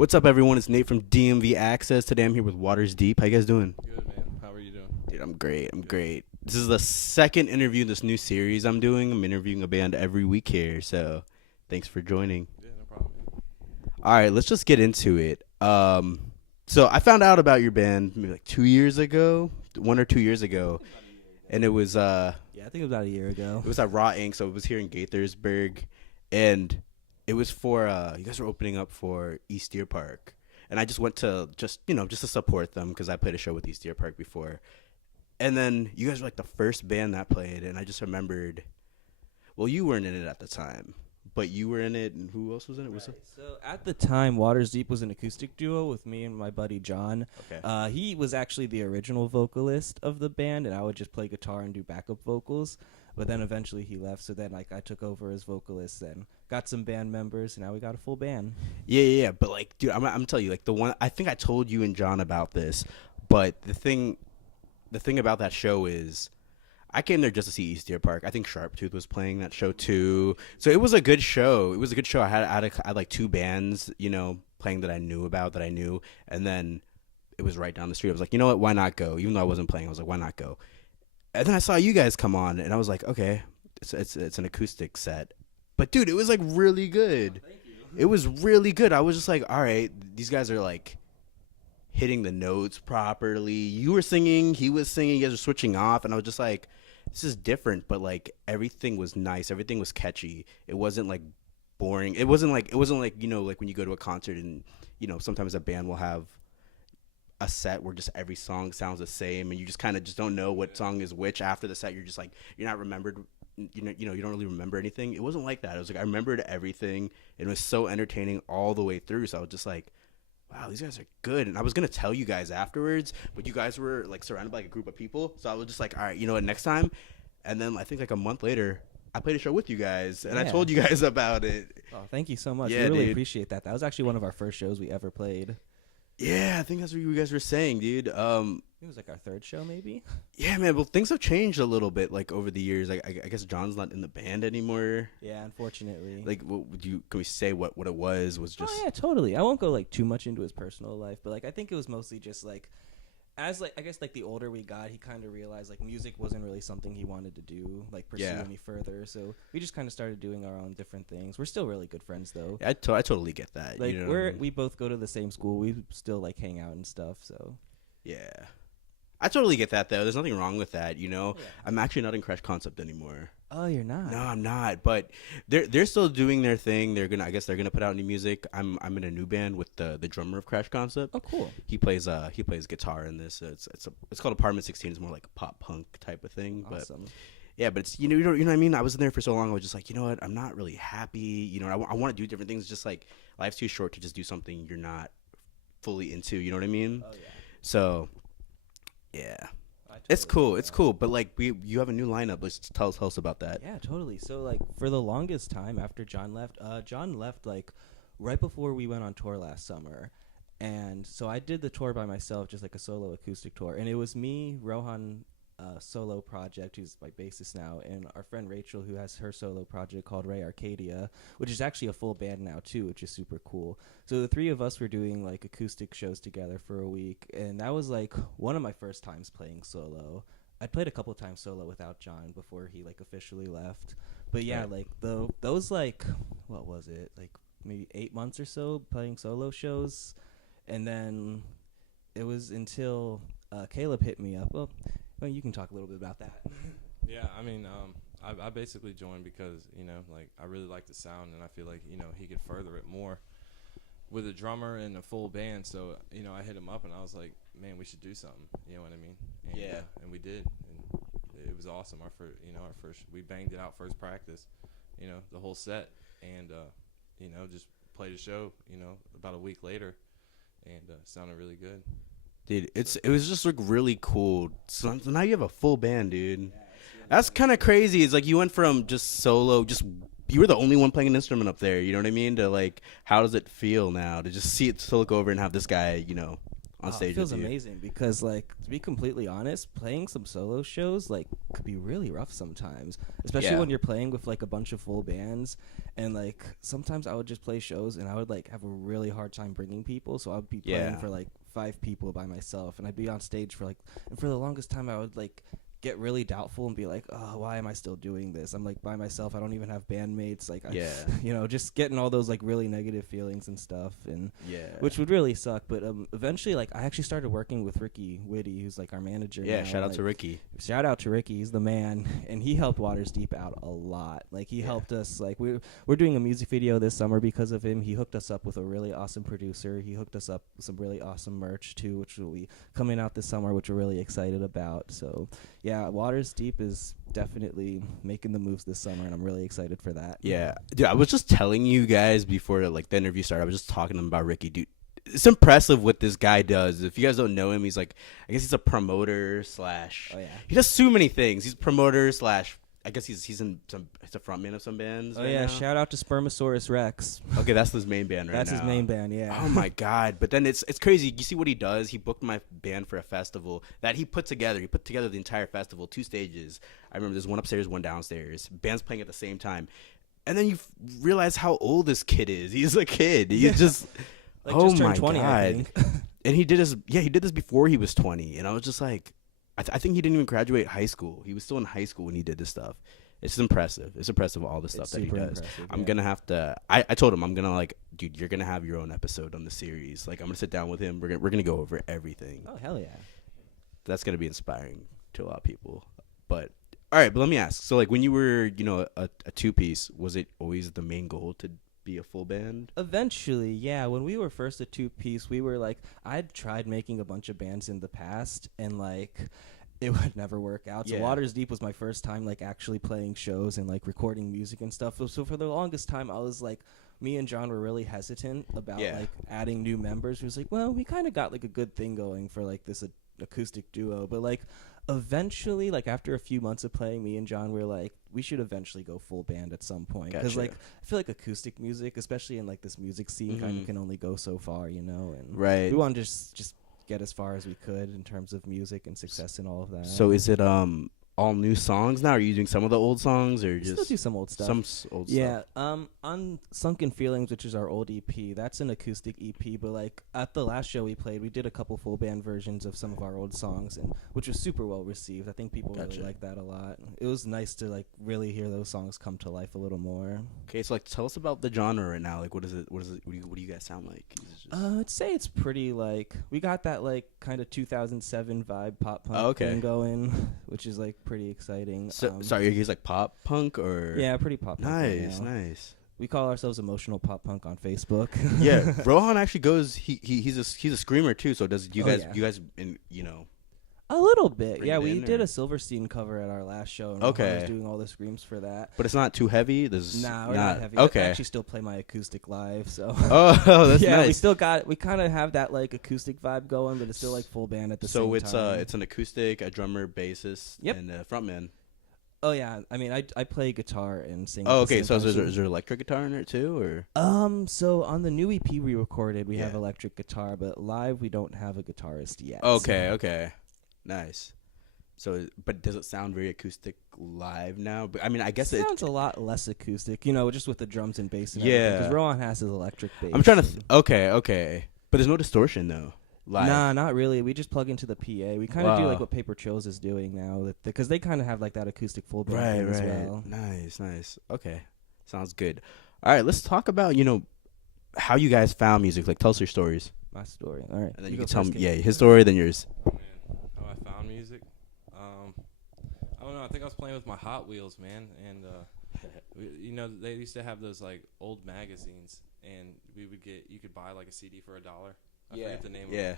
What's up, everyone? It's Nate from DMV Access. Today I'm here with Waters Deep. How you guys doing? Good, man. How are you doing? Dude, I'm great. I'm Good. great. This is the second interview in this new series I'm doing. I'm interviewing a band every week here, so thanks for joining. Yeah, no problem. All right, let's just get into it. So I found out about your band maybe like 2 years ago, 1 or 2 years ago, and it was Yeah, I think it was about a year ago. it was at Raw Inc. So it was here in Gaithersburg, and it was for you guys were opening up for East Deer Park, and I just went to just to support them because I played a show with East Deer Park before, and then you guys were like the first band that played, and I just remembered, well, you weren't in it at the time, but you were in it, and who else was in it? Was it? So at the time, Waters Deep was an acoustic duo with me and my buddy John. Okay. He was actually the original vocalist of the band, and I would just play guitar and do backup vocals. But then eventually he left, so then like I took over as vocalist and got some band members, and now we got a full band. Yeah. But like, dude, I'm telling you, like the one I think I told you and John about this, but the thing about that show is I came there just to see East Deer Park. I think Sharptooth was playing that show too. So it was a good show. It was a good show. I had like two bands, playing that I knew about that I knew, and then it was right down the street. I was like, you know what? Why not go? Even though I wasn't playing, I was like, why not go? And then I saw you guys come on, and I was like, okay, it's an acoustic set, but dude, it was like really good. It was really good. I was just like, all right, these guys are like hitting the notes properly. You were singing, he was singing, you guys were switching off, and I was just like, this is different, but like everything was nice, everything was catchy. It wasn't like boring. It wasn't like like when you go to a concert and sometimes a band will have a set where just every song sounds the same and you just kind of just don't know what song is which after the set. You're just like, you're not remembered, you don't really remember anything. It wasn't like that. It was like I remembered everything. It was so entertaining all the way through, so I was just like, wow, these guys are good. And I was gonna tell you guys afterwards, but you guys were like surrounded by like a group of people, so I was just like, all right, you know what, next time. And then I think like a month later, I played a show with you guys, and I Yeah. told you guys about it. Oh, thank you so much. Yeah, we really dude. appreciate that. That was actually one of our first shows we ever played. Yeah, I think that's what you guys were saying, dude. It was like our third show, maybe. Yeah, man. Well, things have changed a little bit, like over the years. Like, I guess John's not in the band anymore. Yeah, unfortunately. Like, what would you? Can we say what it was? Was just Oh yeah, totally. I won't go like too much into his personal life, but like I think it was mostly just like as like I guess like the older we got, he kind of realized like music wasn't really something he wanted to do, like pursue Yeah. any further. So we just kind of started doing our own different things. We're still really good friends though. I totally get that. Like you know what I mean? we both go to the same school. We still like hang out and stuff. So Yeah, I totally get that though. There's nothing wrong with that. Yeah. I'm actually not in Crash Concept anymore. oh, you're not. No, I'm not. But they're still doing their thing. I guess they're gonna put out new music. I'm in a new band with the drummer of Crash Concept. Oh, cool. He plays guitar in this. It's called Apartment 16. It's more like a pop punk type of thing. But Awesome. yeah, but it's you know what I mean. I was in there for so long. I was just like, you know what? I'm not really happy. I want to do different things. Just like life's too short to just do something you're not fully into. You know what I mean? Oh yeah. So yeah, I it's totally cool. get It's that. cool. But like you have a new lineup. Let's tell us about that. Yeah, totally. So like for the longest time after John left like right before we went on tour last summer. And so I did the tour by myself, just like a solo acoustic tour. And it was me, Rohan solo project, who's my bassist now, and our friend Rachel, who has her solo project called Ray Arcadia, which is actually a full band now too, which is super cool. So the three of us were doing like acoustic shows together for a week, and that was like one of my first times playing solo. I played a couple times solo without John before he like officially left. But yeah, Right. like those like what was it? Like maybe 8 months or so playing solo shows. And then it was until Caleb hit me up. Well, you can talk a little bit about that. Yeah, I mean, I basically joined because, like, I really like the sound, and I feel like, he could further it more with a drummer and a full band. So, I hit him up, and I was like, man, we should do something. You know what I mean? And, Yeah. And we did, and it was awesome. We banged it out first practice, the whole set, and, just played a show, about a week later, and sounded really good. Dude, it was just like really cool. So now you have a full band, dude. That's kind of crazy. It's like you went from just solo, just you were the only one playing an instrument up there. You know what I mean? To like, how does it feel now to just see it, to look over and have this guy, on stage It feels with you. amazing because, like, to be completely honest, playing some solo shows like could be really rough sometimes, especially Yeah. when you're playing with like a bunch of full bands. And like sometimes I would just play shows and I would like have a really hard time bringing people, so I'd be playing Yeah. for like 5 people by myself, and I'd be on stage for like, and for the longest time I would like get really doubtful and be like, oh, why am I still doing this? I'm like by myself. I don't even have bandmates. Like, Yeah. you know, just getting all those like really negative feelings and stuff, and Yeah. which would really suck. But eventually, like, I actually started working with Ricky Whitty, who's like our manager. Yeah, now. shout out Like, to Ricky. Shout out to Ricky, he's the man, and he helped Waters Deep out a lot. Like, he helped us. Like, we're doing a music video this summer because of him. He hooked us up with a really awesome producer. He hooked us up with some really awesome merch too, which will be coming out this summer, which we're really excited about. So yeah, Waters Deep is definitely making the moves this summer, and I'm really excited for that. Yeah, dude, I was just telling you guys before like the interview started. I was just talking to them about Ricky, dude. It's impressive what this guy does. If you guys don't know him, he's like, I guess he's a promoter slash. Oh yeah. He does so many things. He's a promoter slash. I guess he's he's a frontman of some bands. Oh right yeah, now. shout out to Spermosaurus Rex. Okay, that's his main band right That's now. his main band, yeah. Oh my god! But then it's crazy. You see what he does? He booked my band for a festival that he put together. He put together the entire festival, 2 stages. I remember there's one upstairs, one downstairs. Bands playing at the same time, and then you realize how old this kid is. He's a kid. He's just Like, oh just turned my 20, I god! think. And he did this. Yeah, he did this before he was 20, and I was just like, I think he didn't even graduate high school. He was still in high school when he did this stuff. It's impressive. It's impressive all the stuff It's that he super does. impressive, I'm yeah. gonna have to. I told him I'm gonna like, dude, you're gonna have your own episode on the series. Like, I'm gonna sit down with him. We're gonna go over everything. Oh hell yeah. That's gonna be inspiring to a lot of people. But all right, but let me ask. So like, when you were, a 2-piece, was it always the main goal to be a full band? Eventually, yeah. When we were first a 2-piece, we were like, I'd tried making a bunch of bands in the past, and like, it would never work out. So Yeah. Waters Deep was my first time like actually playing shows and like recording music and stuff. So for the longest time, I was like, me and John were really hesitant about Yeah. like adding new members. We was like, well, we kind of got like a good thing going for like this acoustic duo, but like eventually, like after a few months of playing, me and John were like, we should eventually go full band at some point, because Gotcha. like I feel like acoustic music, especially in like this music scene, kind of can only go so far, you know. And Right. we want to just get as far as we could in terms of music and success and all of that. So is it all new songs now? Are you doing some of the old songs or We still just do some old stuff. old Yeah, stuff? on Sunken Feelings, which is our old EP, that's an acoustic EP, but like at the last show we played, we did a couple full band versions of some of our old songs, and which was super well received. I think people Gotcha. really liked that a lot. It was nice to like really hear those songs come to life a little more. Okay, so like, tell us about the genre right now. Like, what is it? What do you guys sound like? Is it just- I'd say it's pretty like, we got that like kind of 2007 vibe pop punk okay. thing going, which is like pretty exciting. So, sorry, are you guys like pop punk or? Yeah, pretty pop punk. right Nice, now. nice. We call ourselves emotional pop punk on Facebook. Yeah, Rohan actually goes. He's a screamer too. So does you Oh, guys yeah. you guys A little bit, Bring yeah. it We in, did or- a Silverstein cover at our last show, and Rohan Okay. was doing all the screams for that. but it's not too heavy. There's Nah, we're not heavy. I Okay. actually still play my acoustic live, so Oh, that's yeah, we nice. still got. We kind of have that like acoustic vibe going, but it's still like full band at the same So it's time. it's an acoustic, a drummer, bassist, Yep. and a frontman. Oh yeah, I mean, I play guitar and sing. Oh, at the okay. same So time, is there electric guitar in it too, or? So on the new EP we recorded, we have Yeah. electric guitar, but live we don't have a guitarist yet. Okay, okay, nice. So, but does it sound very acoustic live now? But I mean, I guess It it. sounds a lot less acoustic, you know, just with the drums and bass. And Yeah. because Rohan has his electric bass. I'm trying to. and- Okay, but there's no distortion though. Live. Nah, not really. We just plug into the PA. We kind of do Wow. like what Paper Trails is doing now, because they kind of have like that acoustic full band Right, thing as right. well. Nice. Okay, sounds good. All right, let's talk about how you guys found music. Like, tell us your stories, My story. All right, and then you go can tell me. first, Yeah, Kate. his story, then yours. Man, how I found music. I don't know. I think I was playing with my Hot Wheels, man, and they used to have those like old magazines, and you could buy like a CD for $1. I forget the name of it. Yeah,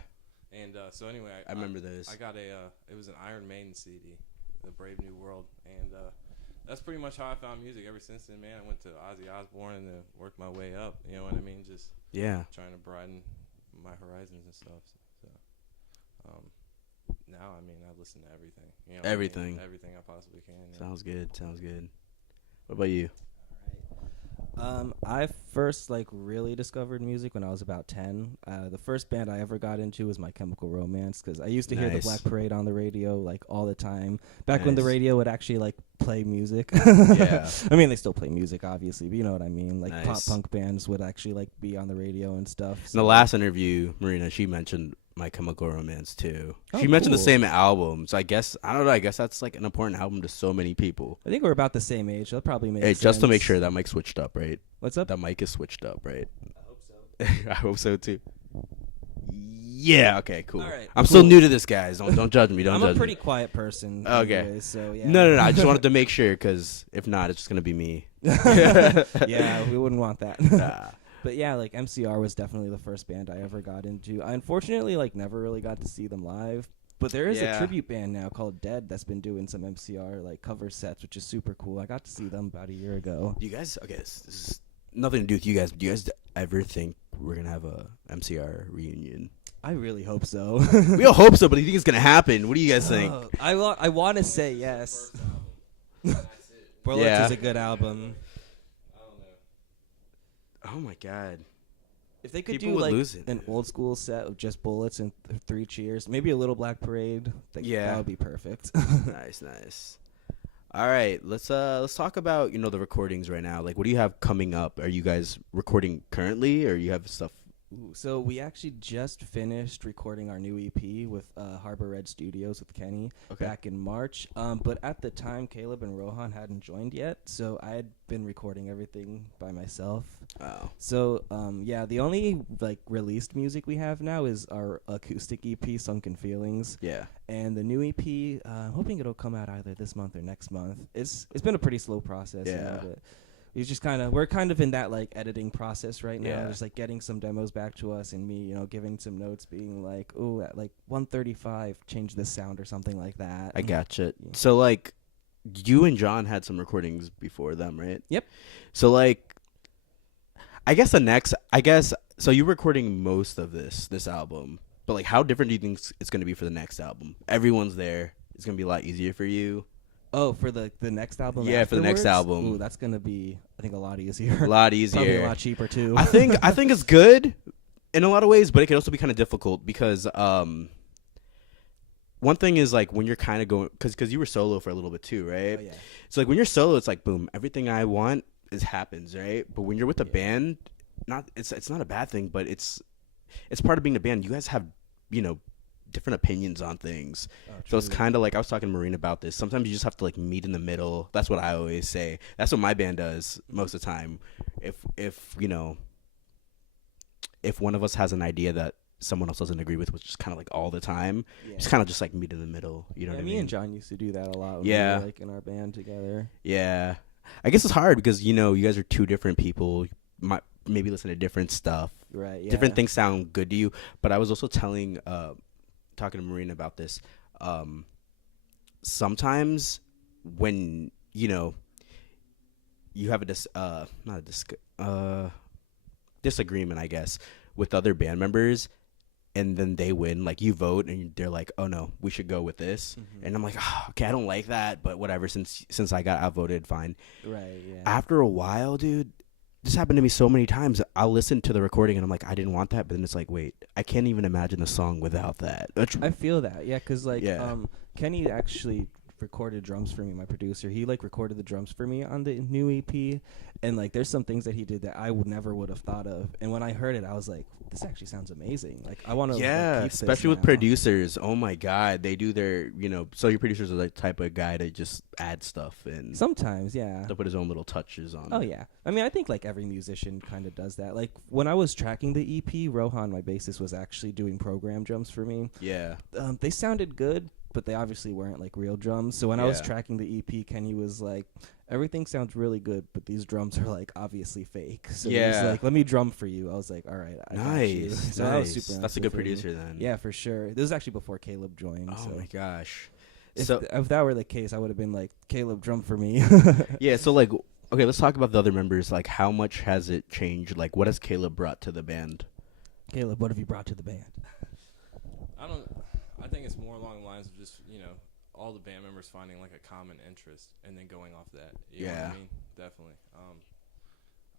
And so anyway, I remember those. I got it was an Iron Maiden CD, The Brave New World, and that's pretty much how I found music ever since then, man. I went to Ozzy Osbourne and then worked my way up. You know what I mean? Just Yeah. trying to broaden my horizons and stuff. So now, I mean, I listen to everything. You know what I mean? Everything. Everything I possibly can. Yeah. Sounds good. What about you? I first like really discovered music when I was about 10. The first band I ever got into was My Chemical Romance because I used to hear the Nice. Black Parade on the radio like all the time. Back when the Nice. radio would actually like play music. Yeah. I mean, they still play music, obviously, but you know what I mean. Like pop Nice. punk bands would actually like be on the radio and stuff. In the last interview, Marina, she mentioned My Chemical Romance too. Oh, She mentioned the cool. same album, so I guess I don't know. I guess that's like an important album to so many people. I think we're about the same age. That probably makes Hey, sense. just to make sure that mic switched up, right? What's up? That mic is switched up, right? I hope so. I hope so too. Yeah. Okay. Cool. All right, I'm still cool. new to this, guys. Don't judge me. Don't I'm judge a pretty me. quiet person. Okay. Anyways, so yeah. No. I just wanted to make sure because if not, it's just gonna be me. Yeah, we wouldn't want that. Ah. But yeah, like MCR was definitely the first band I ever got into. I unfortunately like never really got to see them live. But there is Yeah. a tribute band now called Dead that's been doing some MCR like cover sets, which is super cool. I got to see them about a year ago. Do you guys? Okay, this is nothing to do with you guys. But do you guys ever think we're gonna have a MCR reunion? I really hope so. We all hope so, but do you think it's gonna happen? What do you guys think? I want to say yes. Bullets Yeah. is a good album. I don't know. Oh my god. If they could People do would like lose it, an dude. old school set of just Bullets and 3 Cheers, maybe a little Black Parade, Yeah. that would be perfect. Nice. All right, let's talk about the recordings right now. Like, what do you have coming up? Are you guys recording currently, or you have stuff? Ooh, so we actually just finished recording our new EP with Harbor Red Studios with Kenny Okay. back in March. But at the time, Caleb and Rohan hadn't joined yet, so I had been recording everything by myself. Oh, So yeah, the only like released music we have now is our acoustic EP, Sunken Feelings, yeah. and the new EP. I'm hoping it'll come out either this month or next month. It's been a pretty slow process. Yeah. But we're kind of in that like editing process right now, Yeah. just like getting some demos back to us and me, giving some notes, being like, "Oh, at like 135, change this sound or something like that." I gotcha. Yeah. So, like, you and John had some recordings before them, right? Yep. So, like, I guess so. You're recording most of this album, but like, how different do you think it's gonna be for the next album? Everyone's there. It's gonna be a lot easier for you. Oh, for the next album? Yeah, for the next afterwards? album. Ooh, that's gonna be, I think, a lot easier. A lot Probably a easier. lot cheaper too. I think it's good in a lot of ways, but it can also be kind of difficult because one thing is like when you're kind of going because you were solo for a little bit too, right? Oh, yeah. So like when you're solo, it's like boom, everything I want happens, right? But when you're with a Yeah. band, it's not a bad thing, but it's part of being a band. You guys have different opinions on things. Oh, So it's truly. kind of like I was talking to Marine about this. Sometimes you just have to like meet in the middle. That's what I always say. That's what my band does most of the time. If one of us has an idea that someone else doesn't agree with, which is kind of like all the time, Yeah. it's kind of just like meet in the middle. You know Yeah, what I me mean? and John used to do that a lot. When Yeah. we were, like in our band together. Yeah, I guess it's hard because you guys are two different people. You might maybe listen to different stuff. Right. Yeah. Different things sound good to you. But I was also talking to Marina about this. Sometimes when you have a disagreement, I guess, with other band members, and then they win, like you vote, and they're like, "Oh no, we should go with this," Mhm. and I'm like, "Okay, I don't like that, but whatever. Since I got outvoted, fine." Right. Yeah. After a while, dude, this happened to me so many times. I'll listen to the recording and I'm like, I didn't want that, but then it's like, wait, I can't even imagine the song without that. I feel that. Yeah, because like Yeah. Kenny actually recorded drums for me, my producer. He like recorded the drums for me on the new EP, and like there's some things that he did that I would have thought of. And when I heard it, I was like, this actually sounds amazing. Like I want to. Yeah, keep this especially with now. producers. Oh my God, they do their, so your producers are the type of guy to just add stuff and Sometimes, yeah. to put his own little touches on Oh it. yeah, I mean, I think like every musician kind of does that. Like when I was tracking the EP, Rohan, my bassist, was actually doing program drums for me. Yeah. They sounded good, but they obviously weren't like real drums. So when I was Yeah. tracking the EP, Kenny was like, "Everything sounds really good, but these drums are like obviously fake." So he was Yeah. like, "Let me drum for you." I was like, "All right, I got you." Nice. So that was Nice. super That's a nice good of him. producer then. Yeah, for sure. This was actually before Caleb joined. Oh so my gosh. if, So if that were the case, I would have been like, "Caleb, drum for me." yeah, so like okay, let's talk about the other members. Like how much has it changed? Like what has Caleb brought to the band? Caleb, what have you brought to the band? I think it's more along the lines of just all the band members finding like a common interest and then going off that. You know what Yeah. I mean? Definitely.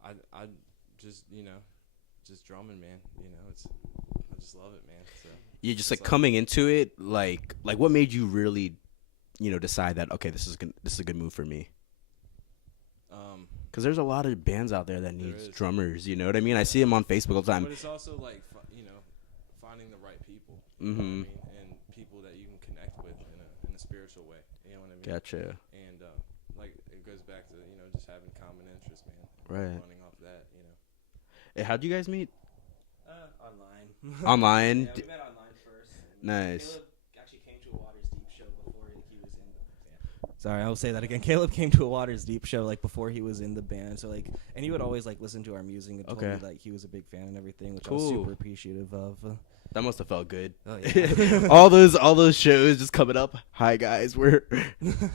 I just just drumming, man. I just love it, man. So You just it's like coming into it, like what made you really, decide that okay, this is a good move for me? Because there's a lot of bands out there that needs is. drummers. You know what I mean? I see them on Facebook all the time. But it's also like finding the right people. Mm-hmm. You know what I mean? And people that you can connect with in a spiritual way. You know what I mean? Gotcha. And like it goes back to just having common interests, man. Right. Running off that, Hey, how'd you guys meet? Online. Online. Yeah, we met online first. Nice. Caleb actually came to a Waters Deep show before he was in. Sorry, I'll say that again. Caleb came to a Waters Deep show like before he was in the band. So like, and he would always like listen to our music and told me like he was a big fan and everything, which I was Cool. super appreciative of. That must have felt good. Oh yeah. all those shows just coming up. Hi guys, we're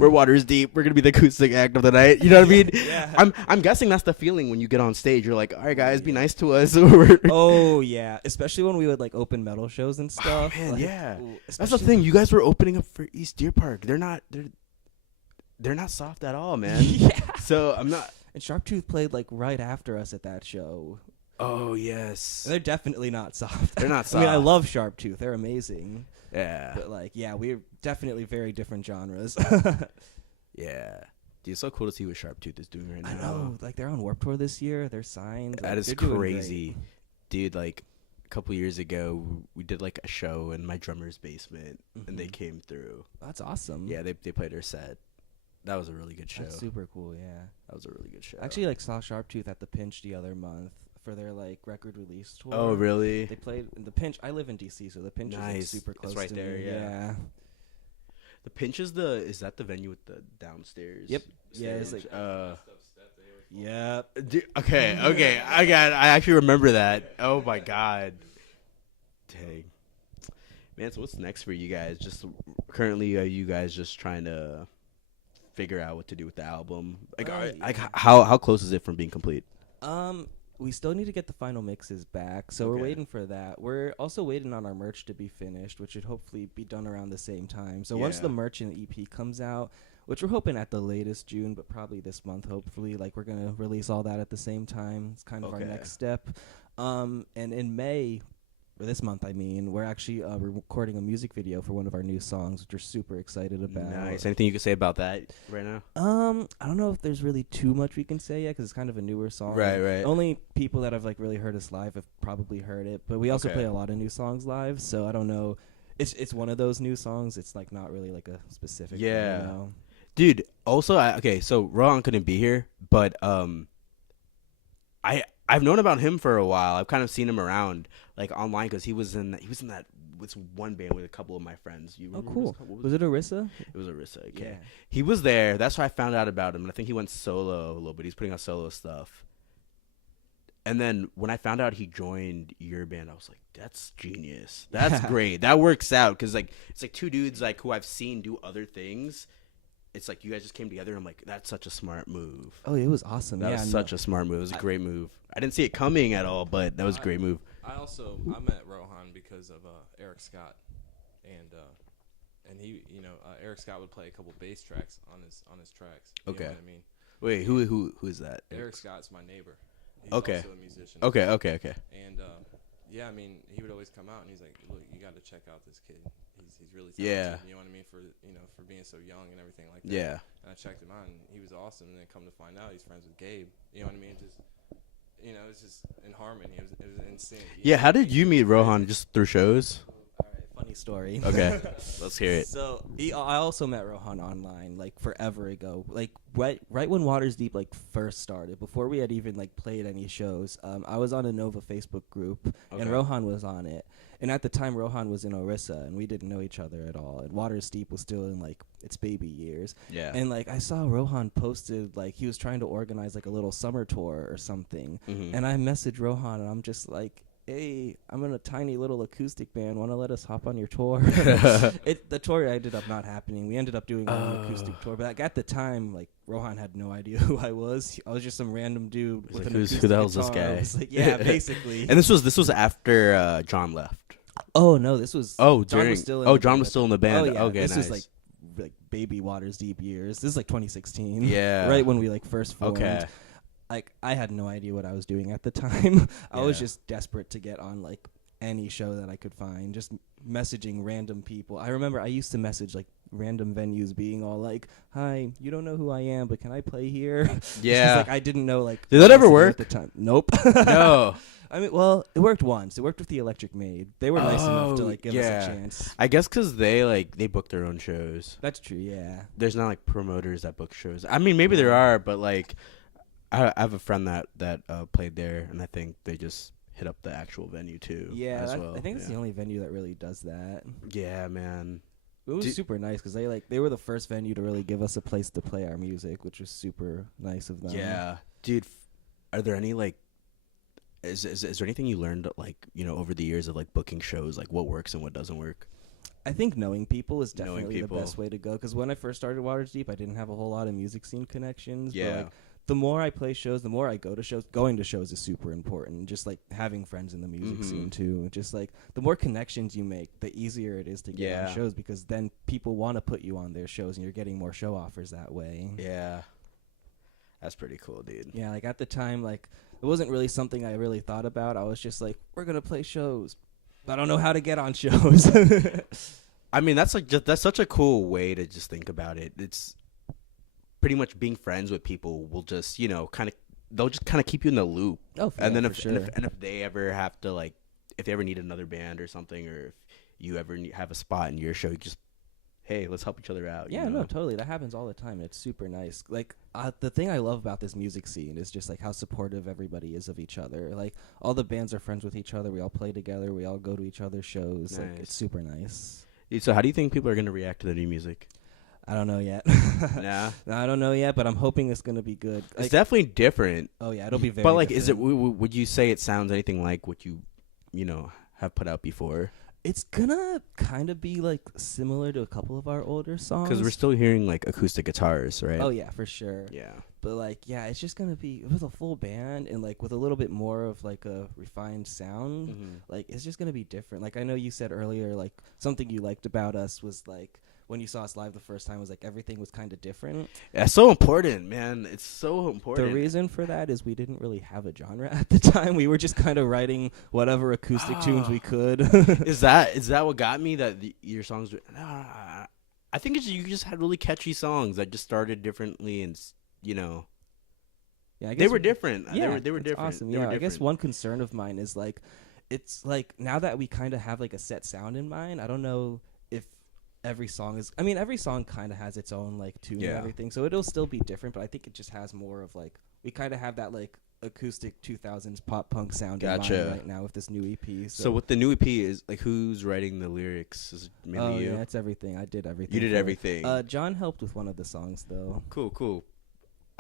Waters Deep. We're gonna be the acoustic act of the night. You know what I mean? Yeah. I'm guessing that's the feeling when you get on stage. You're like, all right guys, be nice to us. We're- Oh yeah, especially when we would like open metal shows and stuff. man, like, yeah. ooh, That's the especially- thing. You guys were opening up for East Deer Park. They're not soft at all, man. Yeah. So I'm not. And Sharptooth played like right after us at that show. Oh yes. They're definitely not soft. They're not I mean, I soft. love Sharptooth. They're amazing. Yeah. But like, yeah, we're definitely very different genres. Yeah. Dude, it's so cool to see what Sharptooth is doing right now. I know. Like they're on Warped Tour this year. They're signed. That like, is they're doing great. crazy. Dude, like a couple years ago, we did like a show in my drummer's basement, and they Mhm. came through. That's awesome. Yeah, they played our set. That was a really good show. That's super cool. Yeah. That was a really good show. I actually like saw Sharptooth at the Pinch the other month for their like record release tour. Oh, really? They played in the Pinch. I live in DC, so the Pinch is like Nice. super It's close right to there, me. yeah. The Pinch is that the venue with the downstairs? Yep. Yeah, it's stage? like Yep. Dude, okay. I actually remember that. Oh my god. Dang. Man, so what's next for you guys? Just currently, are you guys just trying to figure out what to do with the album? Like, Yeah. how close is it from being complete? We still need to get the final mixes back, so Okay. we're waiting for that. We're also waiting on our merch to be finished, which should hopefully be done around the same time. So once Yeah. the merch and the EP comes out, which we're hoping at the latest June, but probably this month, hopefully, like we're gonna release all that at the same time. It's kind of our Okay. next step. And in May, or this month, I mean, we're actually recording a music video for one of our new songs, which we're super excited about. Nice. Anything you can say about that right now? I don't know if there's really too much we can say yet because it's kind of a newer song. Right. Only people that have like really heard us live have probably heard it, but we also Okay. play a lot of new songs live, so I don't know. It's one of those new songs. It's like not really like a specific. Yeah. One, you know? Dude, also, so Rohan couldn't be here, but I've known about him for a while. I've kind of seen him around, like online, because he was in that with one band with a couple of my friends. You Oh, remember cool. what Was it Arissa? It was Arissa. Okay. Yeah. He was there. That's how I found out about him. And I think he went solo a little bit. He's putting out solo stuff. And then when I found out he joined your band, I was like, "That's genius. That's great. That works out." Because like it's like two dudes like who I've seen do other things. It's like you guys just came together. I'm like, that's such a smart move. Oh, it was awesome. That yeah, was such a smart move. It was a great move. I didn't see it coming at all, but that was a great move. I met Rohan because of Eric Scott, and he Eric Scott would play a couple bass tracks on his tracks. You Okay. know what I mean? Wait, who is that? Eric Scott's my neighbor. He's Okay. also a musician. Okay. And yeah, I mean, he would always come out and he's like, "Look, you got to check out this kid. He's really talented." Yeah. You know what I mean? For being so young and everything like that. Yeah. And I checked him out and he was awesome. And then come to find out he's friends with Gabe. You know what I mean? Just it's just in harmony. It was insane. Yeah. How did you meet Rohan? Just through shows? All right, funny story. Okay. Let's hear it. So I also met Rohan online like forever ago, like right when Waters Deep like first started, before we had even like played any shows. I was on a Nova Facebook group Okay. and Rohan was on it, and at the time Rohan was in Orissa and we didn't know each other at all, and Waters Deep was still in like its baby years. Yeah. And like I saw Rohan posted like he was trying to organize like a little summer tour or something, Mhm. and I messaged Rohan and I'm just like, "Hey, I'm in a tiny little acoustic band. Want to let us hop on your tour?" The tour ended up not happening. We ended up doing our own acoustic tour. But like, at the time, like Rohan had no idea who I was. I was just some random dude He's with like, an who acoustic the hell's this guitar. I guy? was like, yeah, basically. And this was after John left. Oh no, this was Oh, John during. was still in the John band was at still in the- the band. Oh yeah, Okay, this nice. was like baby Waters Deep years. This is like 2016. Yeah. right when we like first formed. Okay. like I had no idea what I was doing at the time. I was Yeah. just desperate to get on like any show that I could find, just messaging random people. I remember I used to message like random venues being all like, "Hi, you don't know who I am, but can I play here?" Just 'cause, Yeah. like I didn't know like Did that what ever to do work? at the time. Nope. No. I mean, well, it worked once. It worked with the Electric Maid. They were nice enough to Oh, like give yeah. us a chance. I guess because they book their own shows. That's true. Yeah. There's not like promoters that book shows. I mean, maybe there are, but like, I have a friend that played there, and I think they just hit up the actual venue too. Yeah, as well. I think it's yeah. the only venue that really does that. Yeah, man. It was Do- super nice because they were the first venue to really give us a place to play our music, which was super nice of them. Yeah, dude. Are there any like? Is there anything you learned like over the years of like booking shows, like what works and what doesn't work? I think knowing people is Knowing definitely the people. best way to go. Because when I first started Waters Deep, I didn't have a whole lot of music scene connections. But, Yeah. like, the more I play shows, the more I go to shows. Going to shows is super important. Just like having friends in the music Mhm. scene too. Just like the more connections you make, the easier it is to get Yeah. on shows because then people want to put you on their shows and you're getting more show offers that way. Yeah, that's pretty cool, dude. Yeah, like at the time, like it wasn't really something I really thought about. I was just like, we're gonna play shows. I don't know how to get on shows. I mean, that's that's such a cool way to just think about it. It's pretty much being friends with people will just they'll just kind of keep you in the loop. Oh, And then for if, sure. and if they ever have to like, if they ever need another band or something, or if you ever have a spot in your show, you just, hey, let's help each other out. Yeah, you know? no, totally. That happens all the time. And it's super nice. Like the thing I love about this music scene is just like how supportive everybody is of each other. Like all the bands are friends with each other. We all play together. We all go to each other's shows. Like Nice. it's super nice. Dude, so how do you think people are gonna react to the new music? I don't know yet. Nah, No, I don't know yet, but I'm hoping it's gonna be good. it's Like, definitely different. oh yeah, it'll be very. But like, is it? different. Would you say it sounds anything like what you have put out before? It's gonna kind of be like similar to a couple of our older songs. Because we're still hearing like acoustic guitars, right? Oh yeah, for sure. Yeah. But like, yeah, it's just gonna be with a full band and like with a little bit more of like a refined sound. Mm-hmm. Like it's just gonna be different. Like I know you said earlier, like something you liked about us was like when you saw us live the first time was like everything was kind of different. That's so important, man. It's so important. The reason for that is we didn't really have a genre at the time. We were just kind of writing whatever acoustic tunes we could. is that what got me that your songs? I think you just had really catchy songs that just started differently, and Yeah, I they guess were different. Yeah, they were it's different. Awesome. They were Yeah, I guess different. one concern of mine is like, it's like now that we kind of have like a set sound in mind. I don't know if every song is. I mean, every song kind of has its own like tune Yeah. and everything, so it'll still be different. But I think it just has more of like we kind of have that like acoustic 2000s pop punk sound in Gotcha. mind right now with this new EP. So with the new EP, is like who's writing the lyrics? Is it mainly oh you? yeah, it's everything. I did everything. You did for it. everything. John helped with one of the songs though. Cool.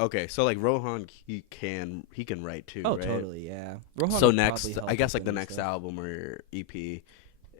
Okay, so like Rohan, he can write too, Oh, right? totally, yeah. Rohan So would next, probably help I guess with like the any next stuff. album or EP,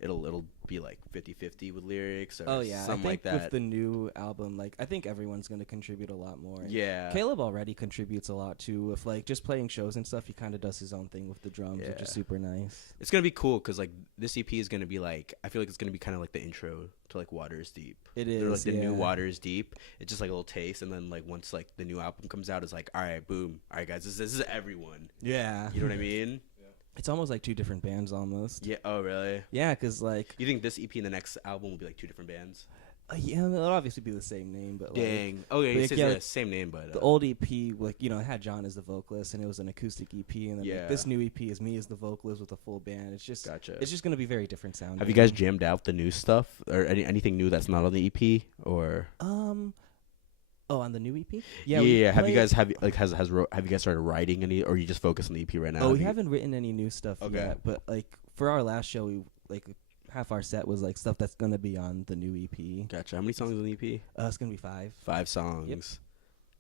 it'll be like 50-50 with lyrics or Oh yeah, I something think like that. with the new album, like I think everyone's gonna contribute a lot more. Yeah. Caleb already contributes a lot too. With like just playing shows and stuff, he kind of does his own thing with the drums, which Yeah. is super nice. It's gonna be cool because like this EP is gonna be like, I feel like it's gonna be kind of like the intro to like Waters Deep. It They're like is, the new yeah. Waters Deep. It's just like a little taste, and then like once like the new album comes out, it's like, all right, boom, all right guys, this is everyone. Yeah, You know what I mean? it's almost like two different bands almost. Yeah. Oh really? Yeah, cause like You think this EP and the next album will be like two different bands? yeah, it'll obviously be the same name, but like, Dang. Okay, like, it says yeah, the like, same name, but the old EP, like it had John as the vocalist, and it was an acoustic EP, and then Yeah. like, this new EP is me as the vocalist with a full band. It's just Gotcha. it's just gonna be very different sounding. Have you guys jammed out the new stuff or anything new that's not on the EP or? Oh, on the new EP? Yeah. we Have you played- guys have you guys started writing any, or you just focus on the EP right now? Oh, we Have you- haven't written any new stuff Okay. yet, but like for our last show, we like half our set was like stuff that's gonna be on the new EP. Gotcha. How many songs on the EP? It's gonna be 5. 5 songs.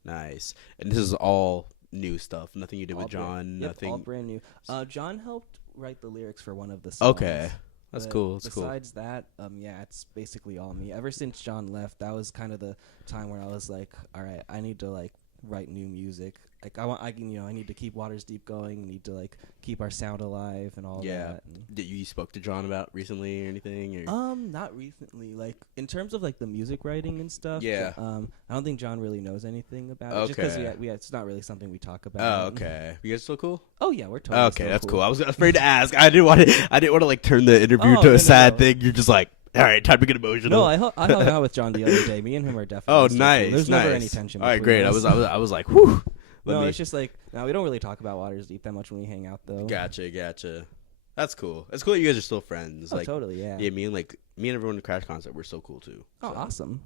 Nice. And this is all new stuff. Nothing you did with All John. Yep, Nothing. all brand new. John helped write the lyrics for one of the songs. Okay. That's but cool. That's cool. Besides that, yeah, it's basically all me. Ever since John left, that was kind of the time where I was like, all right, I need to like write new music. Like I need to keep Waters Deep going. Need to like keep our sound alive and all Yeah. that. And Did you spoke to John about recently or anything? Or? not recently. Like in terms of like the music writing and stuff. Yeah. I don't think John really knows anything about it. Just because Okay. it's not really something we talk Oh, about. okay. You guys still cool? Oh yeah, we're totally. Okay, still that's cool. I was afraid to ask. I didn't want to like turn the interview Oh, to no, a sad no. thing. You're just like, all right, time to get emotional. No, I hung out with John the other day. Me and him are definitely. Oh, still nice. Cool. There's nice. never any tension. All right, between great. us. I was like, whew. No, it's just like we don't really talk about Waters Deep that much when we hang out though. Gotcha. That's cool. It's cool that you guys are still friends. Oh, Like, totally, yeah. yeah, me and everyone in the Crash concert, we're so cool too. Oh, So, awesome.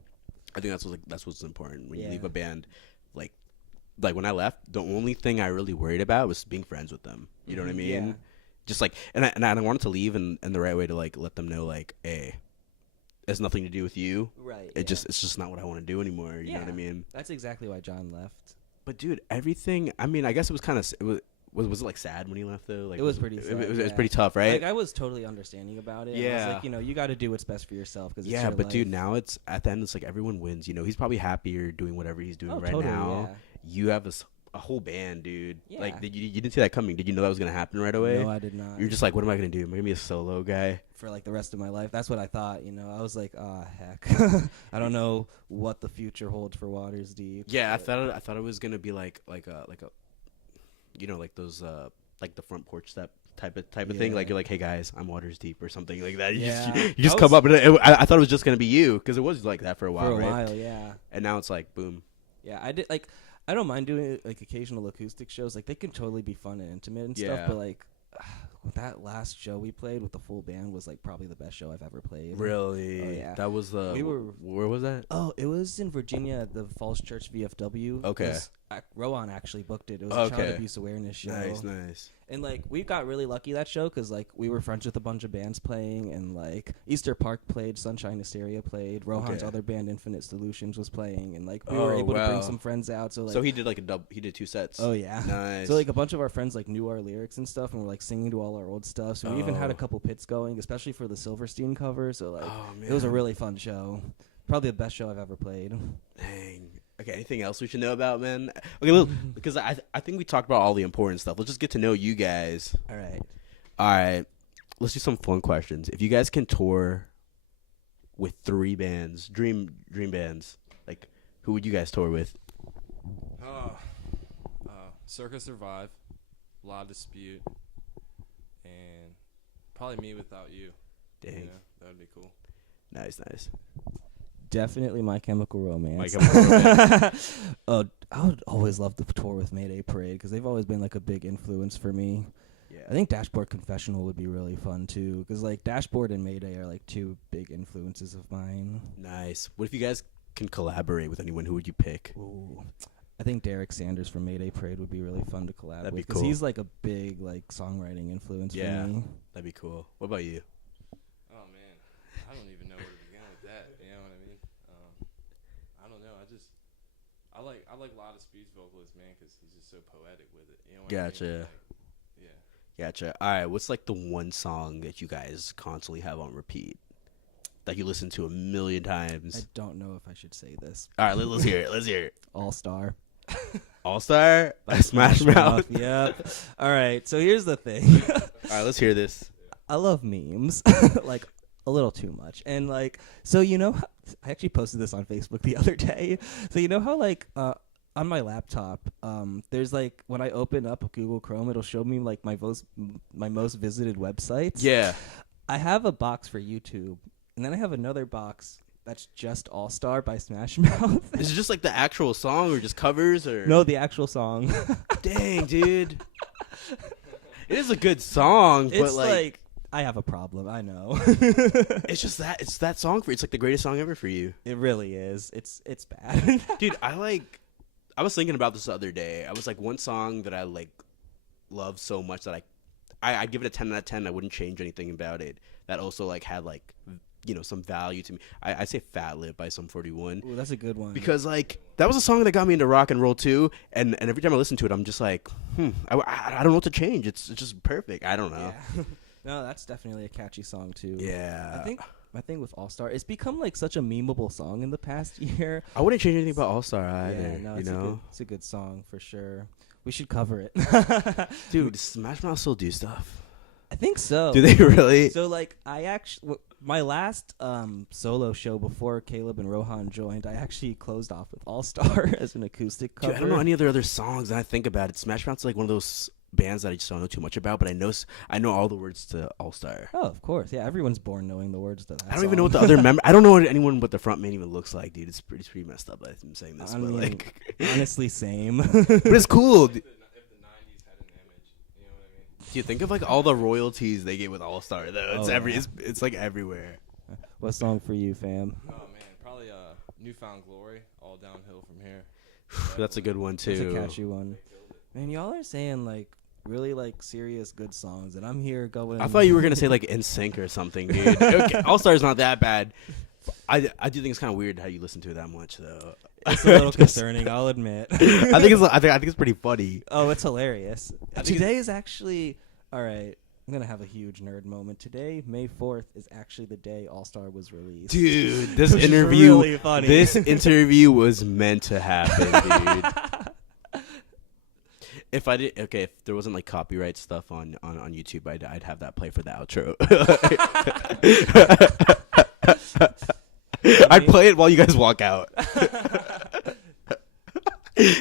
I think that's what's important when you Yeah. leave a band. Like when I left, the only thing I really worried about was being friends with them. You know what I mean? Yeah. Just like, and I wanted to leave in the right way to like let them know like, hey, it has nothing to do with you. Right. It's just not what I want to do anymore. You know what I mean? That's exactly why John left. But dude, everything. I mean, I guess it was kind of was it like sad when he left though? Like It was pretty It sad, was yeah. pretty tough, right? Like I was totally understanding about it. I was Yeah. like, you got to do what's best for yourself. Cause it's Yeah, your but life. dude, now it's at the end. It's like everyone wins. You know, he's probably happier doing whatever he's doing Oh, right totally, now. yeah. You have a whole band, dude. Yeah. Like, you didn't see that coming. Did you know that was gonna happen right away? No, I did not. You're just like, what am I gonna do? Am I gonna be a solo guy? For like the rest of my life. That's what I thought. I was like, heck, I don't know what the future holds for Waters Deep. Yeah, but- I thought it was gonna be like a, you know, like those like the front porch step type of thing. Yeah. Like you're like, hey guys, I'm Waters Deep or something like that. You Yeah. just, you just I come was- up and I thought it was just gonna be you because it was like that for a while, for a right? while, yeah. And now it's like boom. Yeah, I did like. I don't mind doing like occasional acoustic shows. Like they can totally be fun and intimate and stuff. Yeah. But like that last show we played with the full band was like probably the best show I've ever played. Really? Oh, yeah. That was the. We were- Where was that? Oh, it was in Virginia at the Falls Church VFW. Okay. Rowan actually booked it. It was a child Okay. abuse awareness show. Nice. And like we got really lucky that show because like we were friends with a bunch of bands playing, and like Easter Park played, Sunshine Hysteria played, Rohan's Okay. other band Infinite Solutions was playing, and like we were Oh, able to bring wow. some friends out. So like, So he did he did 2 sets. oh yeah, Nice. So like a bunch of our friends like knew our lyrics and stuff, and were like singing to all our old stuff. So we even had a Oh. couple pits going, especially for the Silverstein cover. So like Oh, man. it was a really fun show, probably the best show I've ever played. Dang. Okay, anything else we should know about, man? Okay, look, because I think we talked about all the important stuff. Let's just get to know you guys. All right. All right, let's do some fun questions. If you guys can tour with 3 bands, dream bands, like who would you guys tour with? Circa Survive, La Dispute, and probably Me Without You. Dang, You know, that would be cool. nice. Definitely My Chemical Romance. My Chemical Romance. Oh, I would always love to tour with Mayday Parade because they've always been like a big influence for me. Yeah. I think Dashboard Confessional would be really fun too because like Dashboard and Mayday are like 2 big influences of mine. Nice. What if you guys can collaborate with anyone? Who would you pick? Ooh. I think Derek Sanders from Mayday Parade would be really fun to collab That'd be with because cool. he's like a big like songwriting influence Yeah. for me. That'd be cool. What about you? Oh man, I don't even know where to begin with that. You know what I mean? I don't know. I like La Dispute's vocalist, man, because he's just so poetic with it. You know what I Gotcha. mean? Like, yeah. Gotcha. All right, what's like the one song that you guys constantly have on repeat that you listen to a million times? I don't know if I should say this. All right, let's hear it. Let's hear it. All Star. All Star by Smash Mouth. Yep. All right. So here's the thing. All right, let's hear this. I love memes, like a little too much. And like, so I actually posted this on Facebook the other day. So you know how like on my laptop, there's like when I open up Google Chrome, it'll show me like my most visited websites. Yeah. I have a box for YouTube, and then I have another box that's just All Star by Smash Mouth. Is it just like the actual song or just covers or No, the actual song. Dang, dude. It is a good song, but It's like, like I have a problem. I know. it's that song for it's like the greatest song ever for you. It really is. It's bad. Dude, I was thinking about this the other day. I was like one song that I like love so much that I'd give it a 10 out of 10. I wouldn't change anything about it. That also like had like some value to me. I say Fat Lip by Sum 41. Ooh, that's a good one. Because like that was a song that got me into rock and roll too, and every time I listen to it, I'm just like, I don't know what to change. It's just perfect. I don't know. Yeah. No, that's definitely a catchy song too. Yeah. I think my thing with All Star, it's become like such a memeable song in the past year. I wouldn't change anything about All Star either. Yeah, no, you it's know, it's a good song for sure. We should cover it. dude, does Smash Mouth still do stuff? I think so. Do they really? So like I actually my last solo show before Caleb and Rohan joined, I actually closed off with All Star as an acoustic cover. Dude, I don't know any other songs. And I think about it, Smash Mouth's like one of those bands that I just don't know too much about, but I know all the words to All Star. Oh, of course. Yeah, everyone's born knowing the words to that I don't even know what song. the other member. I don't know what anyone but the front man even looks like, dude. It's pretty messed up. I'm saying this, I but mean, like, honestly, same. but it's cool. If the 90s had an image, you know what I mean? Do you think of like all the royalties they get with All Star though? It's Oh, yeah. it's like everywhere. What song for you, fam? Oh man, probably Newfound Glory, All Downhill from Here. That's a good one It's a too. catchy one. Man, y'all are saying like really like serious good songs, and I'm here going. I thought you were gonna say like NSYNC or something, dude. Okay, All Star's not that bad. I do think it's kind of weird how you listen to it that much though. It's a little concerning, I'll admit. I think it's pretty funny. Oh, it's hilarious. I think Today is actually all right. I'm gonna have a huge nerd moment. Today, May 4th, is actually the day All Star was released. Dude, this Which is interview really funny. this interview was meant to happen, dude. If there wasn't like copyright stuff on YouTube, I'd have that play for the outro. I'd play it while you guys walk out.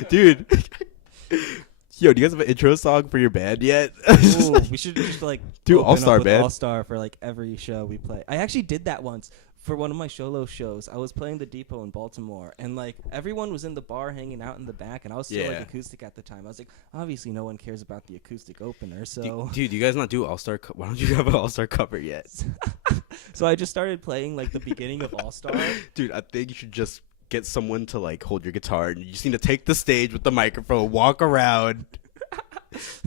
Dude. Yo, do you guys have an intro song for your band yet? Ooh, we should just like Do open All-Star, up with man. All Star for like every show we play. I actually did that once for one of my solo shows. I was playing the Depot in Baltimore, and like everyone was in the bar hanging out in the back, and I was still Yeah. like acoustic at the time. I was like, obviously no one cares about the acoustic opener, so Dude, you guys not do All-Star? Why don't you have an All-Star cover yet? so I just started playing like the beginning of All Star. Dude, I think you should just get someone to like hold your guitar, and you just need to take the stage with the microphone, walk around,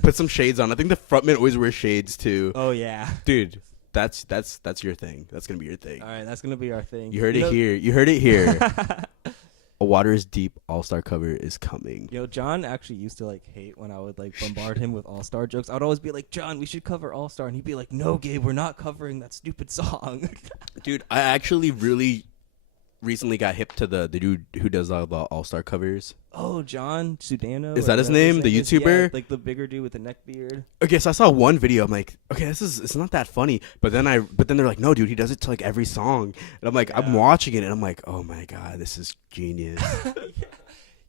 put some shades on. I think the frontman always wears shades too. Oh yeah. Dude, that's your thing. That's gonna be your thing. All right, that's gonna be our thing. You heard it here. You heard it here. A Waters Deep All-Star cover is coming. Yo, John actually used to like hate when I would like bombard him with All Star jokes. I would always be like, John, we should cover All Star, and he'd be like, No, Gabe, we're not covering that stupid song. Dude, I actually really recently got hip to the dude who does all the All-Star covers. Oh, John Sudano. Is or that his whatever name? The is. Yeah, YouTuber? like the bigger dude with the neck beard. Okay, so I saw one video. I'm like, okay, it's not that funny. But then they're like, no, dude, he does it to like every song. And I'm like, I'm Yeah. watching it, and I'm like, oh my god, this is genius. Yeah.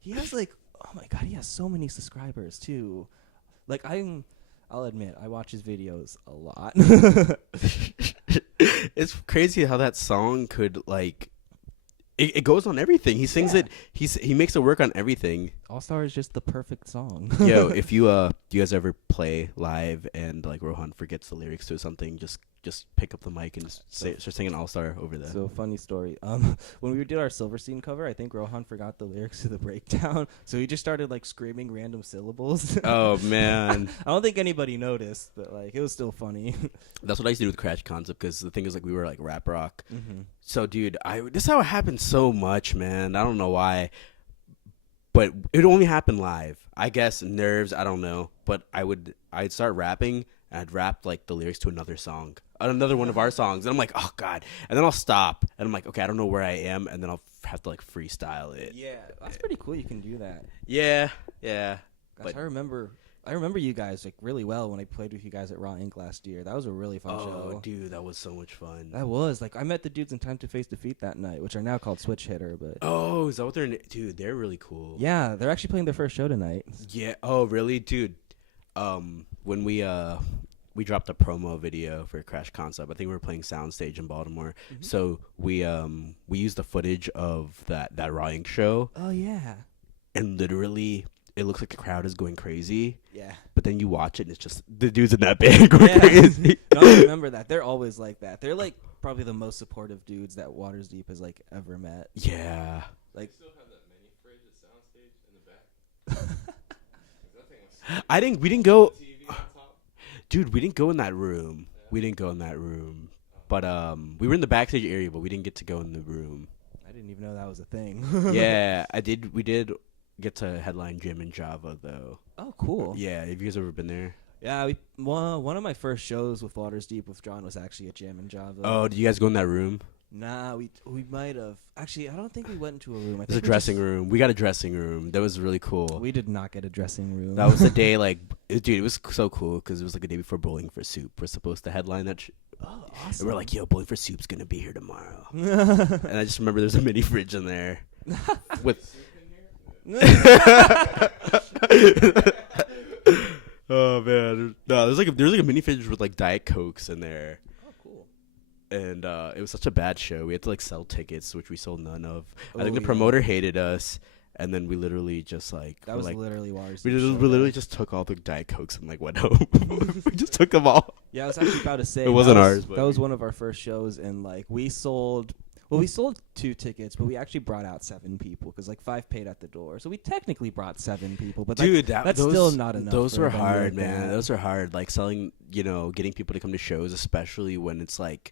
He has like, oh my god, he has so many subscribers too. Like I'll admit, I watch his videos a lot. It's crazy how that song could like. It goes on everything. He sings Yeah. it. He makes it work on everything. All Star is just the perfect song. Yo, if you do you guys ever play live and like Rohan forgets the lyrics to something, just pick up the mic and start singing All Star over that. So funny story. When we did our Silverstein cover, I think Rohan forgot the lyrics to the breakdown, so he just started like screaming random syllables. Oh man, I don't think anybody noticed, but like it was still funny. that's what I used to do with Crash Concept because the thing is like we were like rap rock. Mm-hmm. So dude, this is how it happens so much, man. I don't know why, but it only happened live. I guess nerves. I don't know, but I'd start rapping. And I'd rap like the lyrics to another song, another one of our songs, and I'm like, oh god, and then I'll stop, and I'm like, okay, I don't know where I am, and then I'll have to like freestyle it. Yeah, that's pretty cool. You can do that. Yeah. Gosh, But- I remember you guys like really well when I played with you guys at Raw Inc. last year. That was a really fun Oh, show. dude, that was so much fun. That was like I met the dudes in Time to Face Defeat that night, which are now called Switch Hitter. But Oh, is that what dude? They're really cool. yeah, they're actually playing their first show tonight. Yeah. Oh, really, dude? When we dropped a promo video for Crash Concept. I think we were playing Soundstage in Baltimore. Mm-hmm. So we used the footage of that Raw Inc. show, Oh yeah, and literally it looks like the crowd is going crazy. yeah. But then you watch it, and it's just the dudes in that band going Yeah. crazy. No, I remember that. They're always like that. They're like probably the most supportive dudes that Waters Deep has like ever met. Yeah. Like Still have that mini fridge at Soundstage in the back. 'Cause that thing was We didn't go. TV on top. Dude, we didn't go in that room. We didn't go in that room. But we were in the backstage area, but we didn't get to go in the room. I didn't even know that was a thing. Yeah, we did get to headline Jim and Java though. Oh, cool. Yeah, have you guys ever been there? Yeah, one of my first shows with Waters Deep with John was actually a jam in Java. Oh, did you guys go in that room? Nah, we might have. Actually, I don't think we went into a room. I It was a think we dressing just- room. We got a dressing room. That was really cool. We did not get a dressing room. That was the day, like, dude, it was so cool because it was like a day before Bowling for Soup. We're supposed to headline that. Oh, And awesome. we're like, yo, Bowling for Soup's gonna be here tomorrow. And I just remember there's a mini fridge in there with. Oh man, no, there's like a mini fridge with like Diet Cokes in there. Oh, cool. And it was such a bad show. We had to like sell tickets, which we sold none of. I think Oh, the yeah. promoter hated us, and then we literally just like That were was like literally Waters we Deep literally, show, we literally though. just took all the Diet Cokes and like went home. We just took them all. Yeah, I was actually about to say It wasn't that was- ours, but That was we- one of our first shows, and like we sold 2 tickets, but we actually brought out 7 people because like 5 paid at the door, so we technically brought 7 people. But like, Dude, that's those, still not enough. Those for were a venue hard, like man. that. Those are hard. Like selling, getting people to come to shows, especially when it's like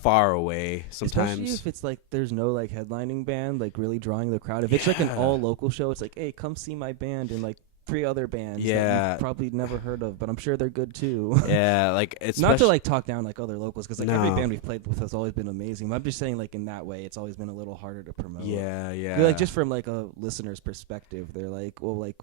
far away. Especially Sometimes. if it's like there's no like headlining band like really drawing the crowd. If it's like an Yeah. all local show, it's like, hey, come see my band and like 3 other bands that Yeah. you've probably never heard of, but I'm sure they're good too. Yeah, like it's Not to like talk down like other locals, because like every No. band we've played with has always been amazing. But I'm just saying like in that way, it's always been a little harder to promote. Yeah, yeah. Like just from like a listener's perspective, they're like, well, like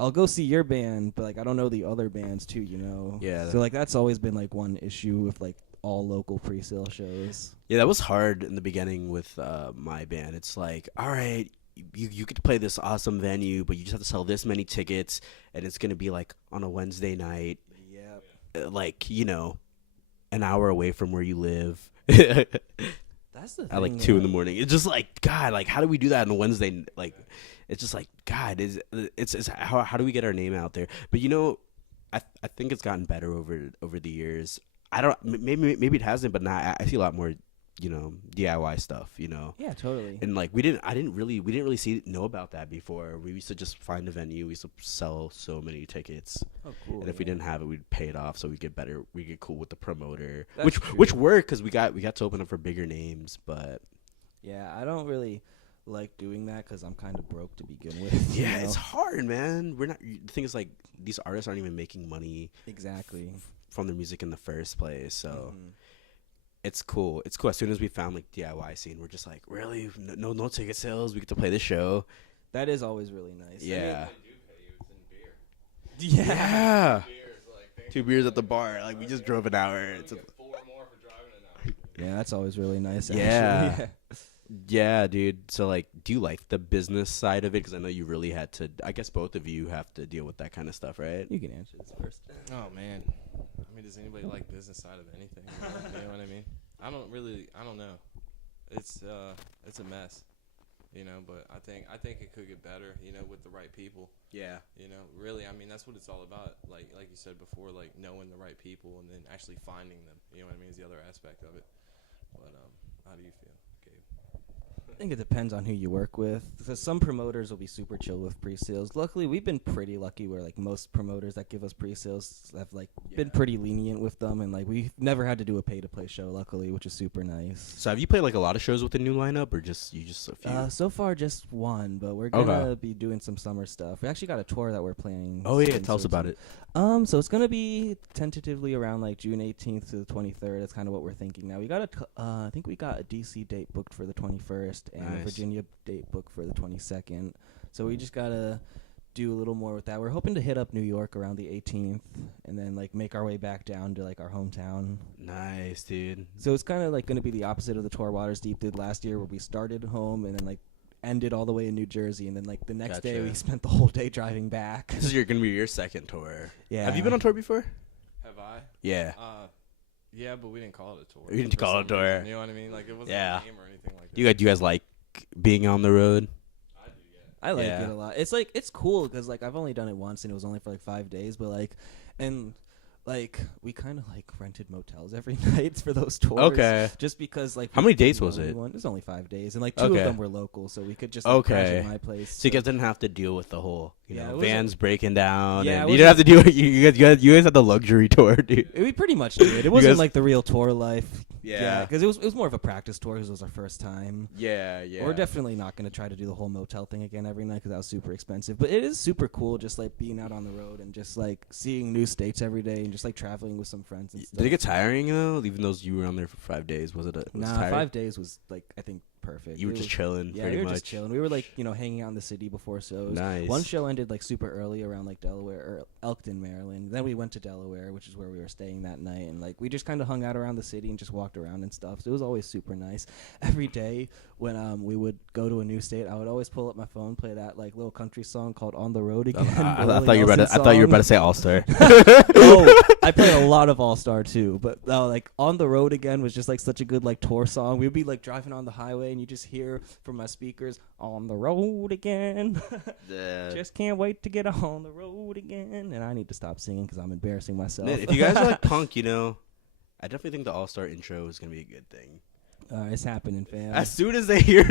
I'll go see your band, but like I don't know the other bands too, you know. Yeah. So like that's always been like one issue with like all local pre-sale shows. Yeah, that was hard in the beginning with my band. It's like, all right, you could play this awesome venue, but you just have to sell this many tickets, and it's gonna be like on a Wednesday night, Yeah. like an hour away from where you live. That's the thing. At like 2 in the morning. It's just like, God, like how do we do that on a Wednesday? Like, it's just like, God, it's how do we get our name out there? But I think it's gotten better over the years. I don't maybe it hasn't, but now I see a lot more DIY stuff. Yeah, totally. And like we didn't really know about that before. We used to just find a venue. We used to sell so many tickets, Oh, cool. and if we didn't have it, we'd pay it off so we get better. We get cool with the promoter, That's which true. worked because we got to open up for bigger names, but. Yeah, I don't really like doing that because I'm kind of broke to begin with. you Yeah, know? it's hard, man. We're not. The thing is, like, these artists aren't even making money Exactly. from their music in the first place. So Mhm. it's cool. It's cool. As soon as we found like DIY scene, we're just like, really, no ticket sales. We get to play this show. That is always really nice. Yeah. Yeah. Yeah. Beers, like, 2 beers at the bar. Like we just drove an hour. It's a, 4 more for driving an hour. Yeah, that's always really nice. Yeah. Actually. yeah, dude. So like, do you like the business side of it? Because I know you really had to. I guess both of you have to deal with that kind of stuff, right? You can answer this first. Oh man, I mean, does anybody like business side of anything? You know what I mean? I don't know. It's a mess, But I think it could get better, with the right people. Yeah. Really, I mean, that's what it's all about. Like you said before, like knowing the right people and then actually finding them. You know what I mean? Is the other aspect of it. But how do you feel, Gabe? I think it depends on who you work with. Because some promoters will be super chill with pre-sales. Luckily, we've been pretty lucky where like most promoters that give us pre-sales have like been pretty lenient with them, and like we've never had to do a pay-to-play show, luckily, which is super nice. So have you played like a lot of shows with the new lineup, or just a few? So far, just one, but we're Okay. gonna be doing some summer stuff. We actually got a tour that we're planning. Oh yeah, soon, tell us so about it's- it. So it's gonna be tentatively around like June 18th to the 23rd. That's kind of what we're thinking now. We got I think we got a DC date booked for the 21st and a Nice. Virginia date booked for the 22nd. So we just gotta do a little more with that. We're hoping to hit up New York around the 18th and then like make our way back down to like our hometown. Nice, dude. So it's kind of like gonna be the opposite of the tour Waters Deep did last year, where we started home and then like ended all the way in New Jersey, and then like the next day Gotcha. we spent the whole day driving back. This is gonna be your second tour. Yeah. Have you been on tour before? Have I? Yeah. Yeah, but we didn't call it a tour. You didn't for call it a some tour. reason, you know what I mean? Like it wasn't Yeah. a name or anything like that. Do you guys like being on the road? I do, yeah. I like Yeah. it a lot. It's like it's cool because like I've only done it once and it was only for like 5 days, but like and like we kind of like rented motels every night for those tours. Okay. Just because like How we many didn't days know was it? anyone. It was only 5 days, and like 2 Okay. of them were local, so we could just like, crash Okay. at my place. So you guys didn't have to deal with the whole, Yeah, it know, wasn't- vans breaking down. Yeah, and it you didn't have to wasn't- do it. You guys had the luxury tour, dude. we pretty much did. It wasn't guys- like the real tour life. Yeah. because it was more of a practice tour because it was our first time. Yeah. We're definitely not going to try to do the whole motel thing again every night because that was super expensive. But it is super cool just like being out on the road and just like seeing new states every day and just like traveling with some friends and stuff. Did it get tiring though? Even though you were on there for 5 days, was it? Nah, tiring? 5 days was like I think perfect. You were It just was- chilling. Yeah, pretty we were much. just chilling. We were like, hanging out in the city before shows. Nice. One show ended like super early around like Delaware or Elkton, Maryland. Then we went to Delaware, which is where we were staying that night, and like we just kind of hung out around the city and just walked around and stuff. So it was always super nice. Every day when we would go to a new state, I would always pull up my phone, play that like little country song called "On the Road Again." I the thought you were Willie about to, I thought you were about to say All Star. Oh, I played a lot of All Star too, but like "On the Road Again" was just like such a good like tour song. We'd be like driving on the highway and you just hear from my speakers, "On the road again." Just can't wait to get on the road again. And I need to stop singing because I'm embarrassing myself. Man, if you guys are like punk, I definitely think the All Star intro is gonna be a good thing. It's happening, fam. As soon as they hear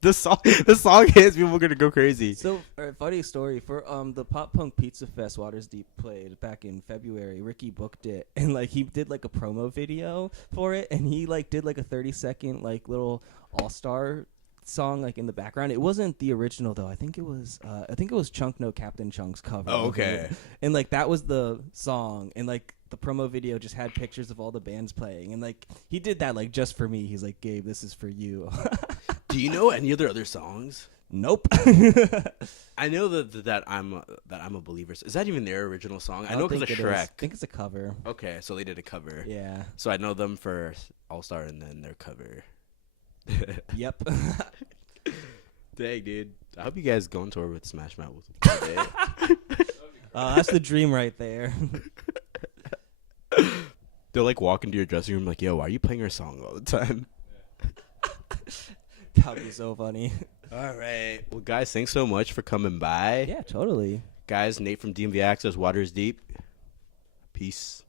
the song hits, people are gonna go crazy. So, funny story for the Pop Punk Pizza Fest Waters Deep played back in February. Ricky booked it, and like he did like a promo video for it, and he like did like a 30-second like little All Star song like in the background. It wasn't the original though. I think it was Chunk No Captain Chunk's cover. Oh, of it. okay. And like that was the song, and like the promo video just had pictures of all the bands playing, and like he did that like just for me. He's like, "Gabe, this is for you." Do you know any of their other songs? Nope. I know that I'm a believer. Is that even their original song? I know don't because of think it is. Shrek. I think it's a cover. Okay, so they did a cover. Yeah. So I know them for All Star and then their cover. Yep. Dang, dude. I hope you guys go on tour with Smash Mouth. That's the dream right there. They'll like walk into your dressing room like, "Yo, why are you playing our song all the time?" That'd be so funny. All right. Well, guys, thanks so much for coming by. Yeah, totally. Guys, Nate from DMV Access, Waters Deep. Peace.